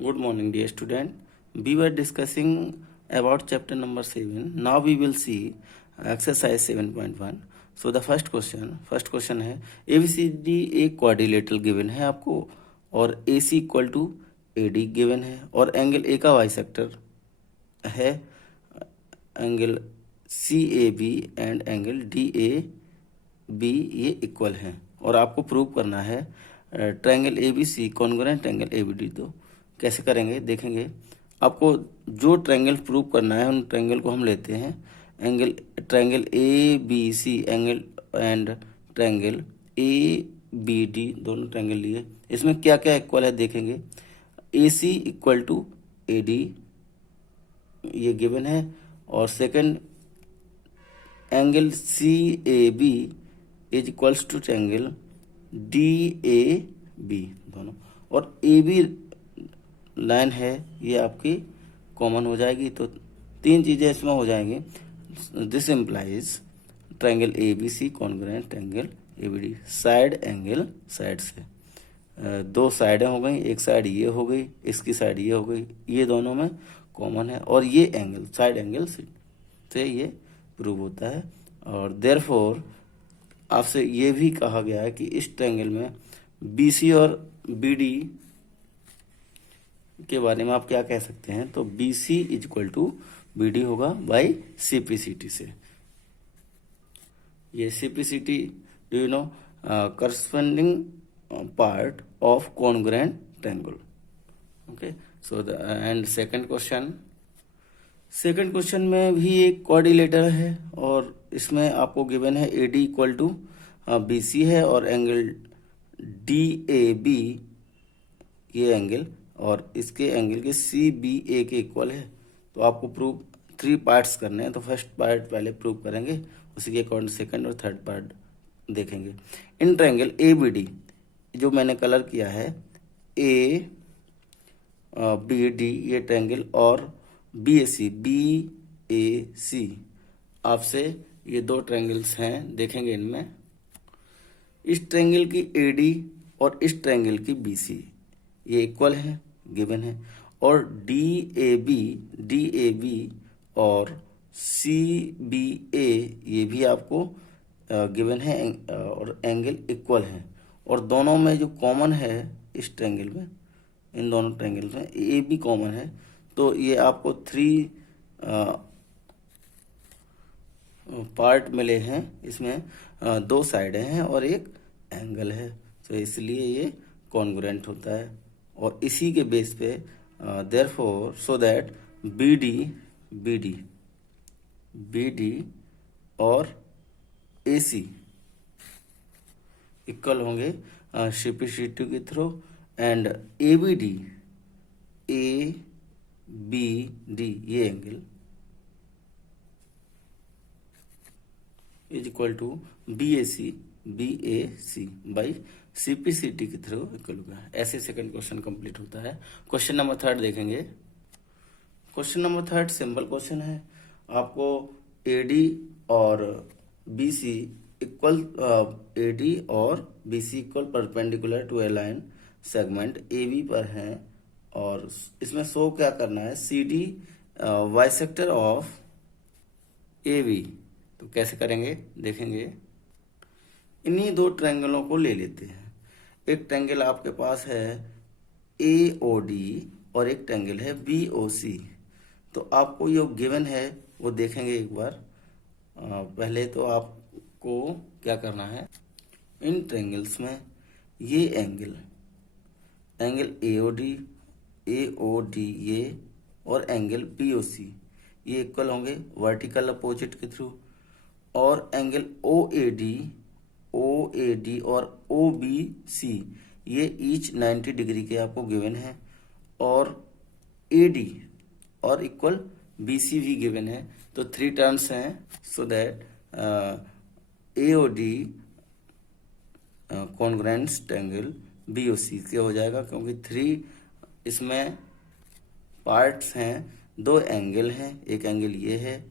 Good morning, dear student. We were discussing about chapter number 7. Now we will see exercise 7.1. So the first question है ABCD एक quadrilateral given है आपको और AC equal to AD given है और angle A का bisector है angle CAB and angle DAB ये इक्वल है और आपको प्रूव करना है triangle ABC congruent angle ABD। तो कैसे करेंगे देखेंगे। आपको जो ट्रायंगल प्रूव करना है उन ट्रायंगल को हम लेते हैं triangle ABC angle and triangle ABD दोनों ट्रायंगल लिए। इसमें क्या क्या इक्वल है देखेंगे। AC इक्वल टू AD ये गिवन है और second angle CAB is equals to triangle DAB दोनों और AB लाइन है ये आपकी कॉमन हो जाएगी। तो तीन चीजें इसमें हो जाएंगी। This implies triangle ABC congruent triangle ABD side angle side से दो साइडें हो गई, एक साइड ये हो गई, इसकी साइड ये हो गई, ये दोनों में कॉमन है और ये एंगल साइड एंगल से ये प्रूव होता है। और देयरफॉर आपसे ये भी कहा गया है कि इस ट्रायंगल में BC और BD के बारे में आप क्या कह सकते हैं। तो BC is equal to BD होगा बाई CPCT से। ये CPCT do you know corresponding part of congruent triangle. Okay so and second question में भी एक कोऑर्डिनेटर है और इसमें आपको गिवन है AD इक्वल टू BC है और एंगल DAB ये एंगल और इसके एंगल के CBA के इक्वल है। तो आपको प्रूव 3 पार्ट्स करने हैं। तो फर्स्ट पार्ट पहले प्रूव करेंगे, उसी के अकॉर्डिंग सेकंड और थर्ड पार्ट देखेंगे। इन ट्रायंगल ABD जो मैंने कलर किया है ABD ये ट्रायंगल और BAC आपसे ये दो ट्रायंगल्स हैं देखेंगे। इनमें इस ट्रायंगल की AD और इस ट्रायंगल की BC ये इक्वल है गिवन है और DAB और CBA ये भी आपको गिवन है और एंगल इक्वल है और दोनों में जो कॉमन है इस ट्रायंगल में इन दोनों ट्रायंगल में AB कॉमन है। तो ये आपको 3 पार्ट मिले हैं। इसमें 2 साइडें हैं और एक एंगल है, तो इसलिए ये कॉन्ग्रुएंट होता है और इसी के बेस पे देयरफॉर सो दैट BD और AC इक्वल होंगे CPCT के थ्रू एंड ABD ये angle is equal to BAC by CPCT के थ्रू इक्वल होगा। ऐसे सेकंड क्वेश्चन कंप्लीट होता है। क्वेश्चन नंबर 3 देखेंगे। क्वेश्चन नंबर 3 सिंपल क्वेश्चन है। आपको AD और BC equal perpendicular to a line segment AB पर है और इसमें शो क्या करना है CD बाइसेक्टर ऑफ AB। तो कैसे करेंगे देखेंगे। इन्हीं 2 ट्रायंगलों को ले लेते हैं। एक ट्रायंगल आपके पास है AOD और एक ट्रायंगल है BOC। तो आपको जो गिवन है वो देखेंगे एक बार। पहले तो आपको क्या करना है, इन ट्रायंगल्स में ये एंगल AOD ये और एंगल BOC ये इक्वल होंगे वर्टिकल अपोजिट के थ्रू और एंगल OAD और OBC ये ईच 90 डिग्री के आपको गिवन है और AD और इक्वल BC भी गिवन है। तो 3 टर्म्स हैं so that AOD congruent triangle BOC के हो जाएगा क्योंकि 3 इसमें पार्ट्स हैं, 2 एंगल हैं, एक एंगल ये है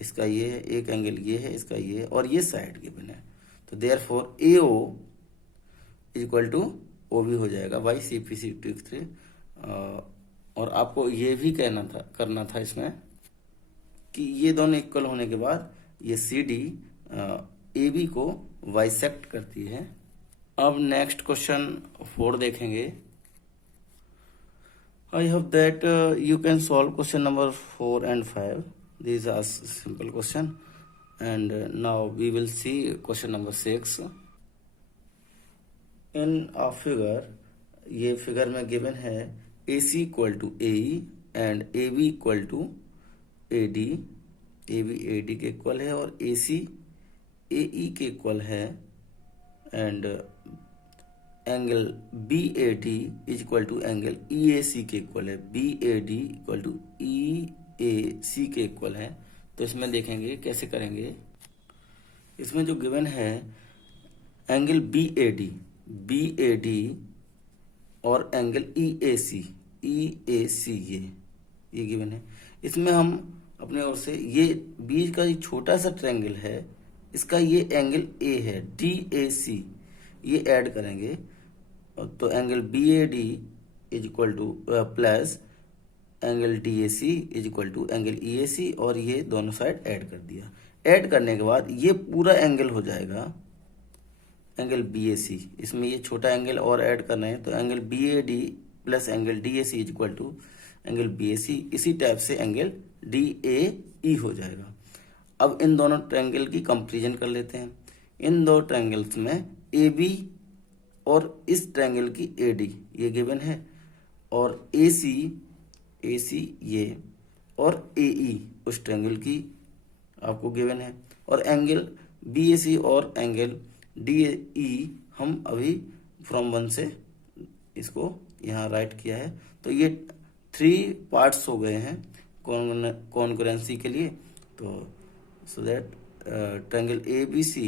इसका ये है, एक एंगल ये है इसका ये है और ये साइड गिवन है। तो therefore AO is equal to OB हो जाएगा बाई CPCT और आपको ये भी करना था इसमें कि ये दोनों इक्वल होने के बाद ये सी डी ए बी को बाइसेक्ट करती है। अब नेक्स्ट क्वेश्चन 4 देखेंगे। I hope that you can solve question number 4 and 5. These are simple question. And now we will see question number 6. In a figure, ये फिगर में given है AC equal to AE and AB equal to AD। AB AD के equal है और AC AE के equal है and angle BAD is equal to angle EAC के equal है। BAD इक्वल टू EAC के इक्वल है। तो इसमें देखेंगे कैसे करेंगे। इसमें जो गिवन है एंगल BAD और एंगल EAC ये गिवन है। इसमें हम अपने ओर से ये बीच का छोटा सा ट्रायंगल है, इसका ये एंगल A है DAC, ये ऐड करेंगे तो angle BAD is equal to plus angle DAC is equal to angle EAC और ये दोनों साइड ऐड कर दिया। ऐड करने के बाद ये पूरा एंगल हो जाएगा एंगल BAC। इसमें ये छोटा एंगल और ऐड करना है तो angle BAD plus angle DAC is equal to angle BAC। इसी टाइप से एंगल DAE हो जाएगा। अब इन दोनों ट्रायंगल की कंपैरिजन कर लेते हैं। इन दो ट्रायंगल्स में AB और इस ट्रायंगल की AD ये गिवन है और AC ये और AE उस ट्रायंगल की आपको गिवन है और एंगल BAC और एंगल DAE हम अभी फ्रॉम 1 से इसको यहाँ राइट किया है। तो ये 3 पार्ट्स हो गए हैं कॉन्करेंसी के लिए। तो so that triangle ABC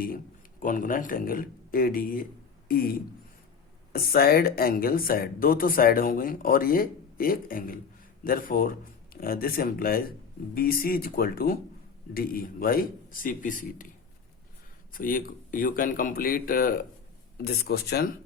congruent triangle ADE side angle side, दो तो साइड हो गई और ये एक angle. Therefore this implies BC is equal to DE by CPCT। So you can complete this question